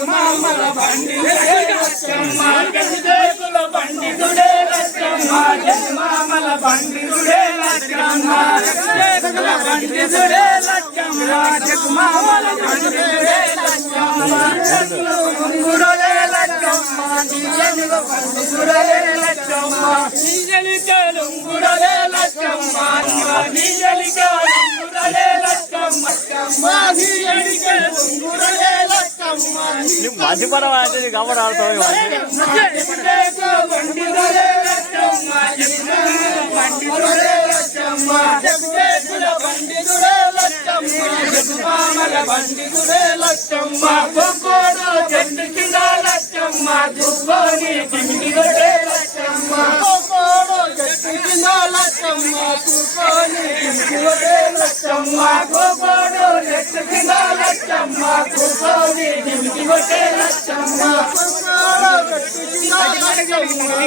జగమామల పండితుడే లచ్చమ్మ గజదేకుల పండితుడే లచ్చమ్మ జగమామల పండితుడే లచ్చమ్మ గజదేకుల పండితుడే లచ్చమ్మ జగమామల పండితుడే లచ్చమ్మ గురుడే లచ్చమ్మ నీజనివ పండితుడే లచ్చమ్మ నీజలికలు గురుడే లచ్చమ్మ నీజలికలు గురుడే లచ్చమ్మ నీజలికలు లచ్చమ్మ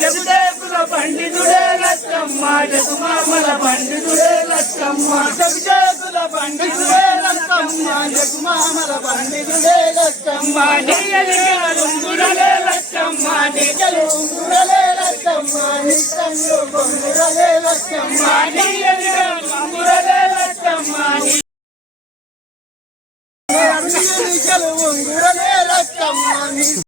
జగదేవుల పండితుడే లచ్చమ్మ. జగమామల పండితుడే లచ్చమ్మ. జగదేవుల పండితుడే లచ్చమ్మ. జగమామల పండితుడే లచ్చమ్మ. నీయలికల లుంగురలే లచ్చమ్మ. నీయలు లుంగురలే లచ్చమ్మ. నిత్యంలో బొంగురలే లచ్చమ్మ. నీయలికల లచ్చమ్మ.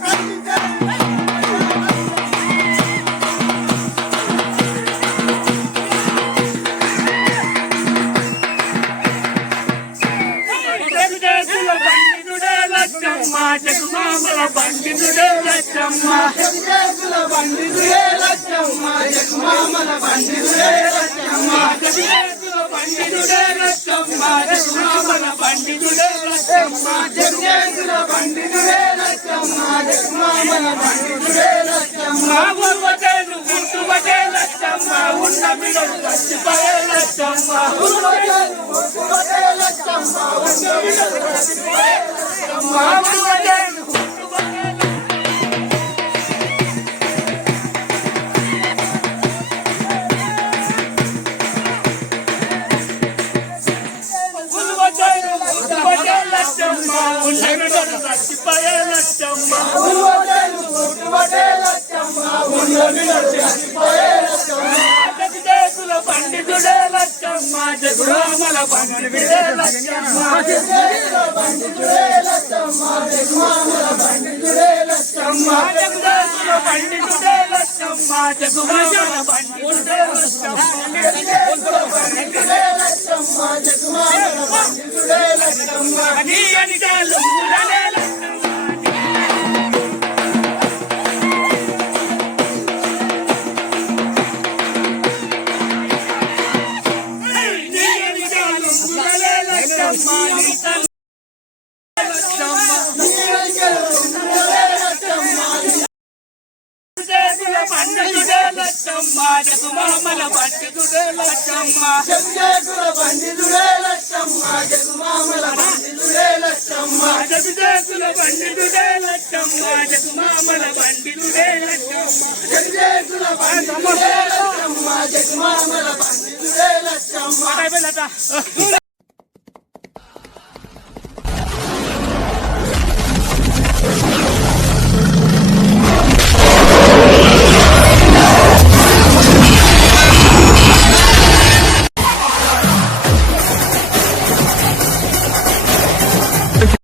మాటకు లచ్చమ్మ జగమామల పండితుడే లచ్చమ్మ. జగదేకుల పండితుడే లచ్చమ్మ జగమామల పండితుడే లచ్చమ్మ. జగదేకుల పండితుడే లచ్చమ్మ జగమామల పండితుడే లచ్చమ్మ జగదేకుల పండితుడే జగరామల పండితుడే లచ్చమ్మ జగదేకుల పండితుడే లచ్చమ్మ జగమామల పండితుడే లచ్చమ్మ బండి పండితుడే లచ్చమ్మ జగమామల పండితుడే లచ్చమ్మ జగదేకుల పండితుడే లచ్చమ్మ జగమామల పండితుడే లచ్చమ్మ నీ అనికాలు మురలే జగమామల పండితుడే లచ్చమ్మ జగదేకుల పండితుడే లచ్చమ్మ జగమామల పండితుడే లచ్చమ్మ జగదేకుల పండితుడే లచ్చమ్మ జగమామల పండితుడే లచ్చమ్మ జగదేకుల పండితుడే లచ్చమ్మ జగమామల పండితుడే లచ్చమ్మ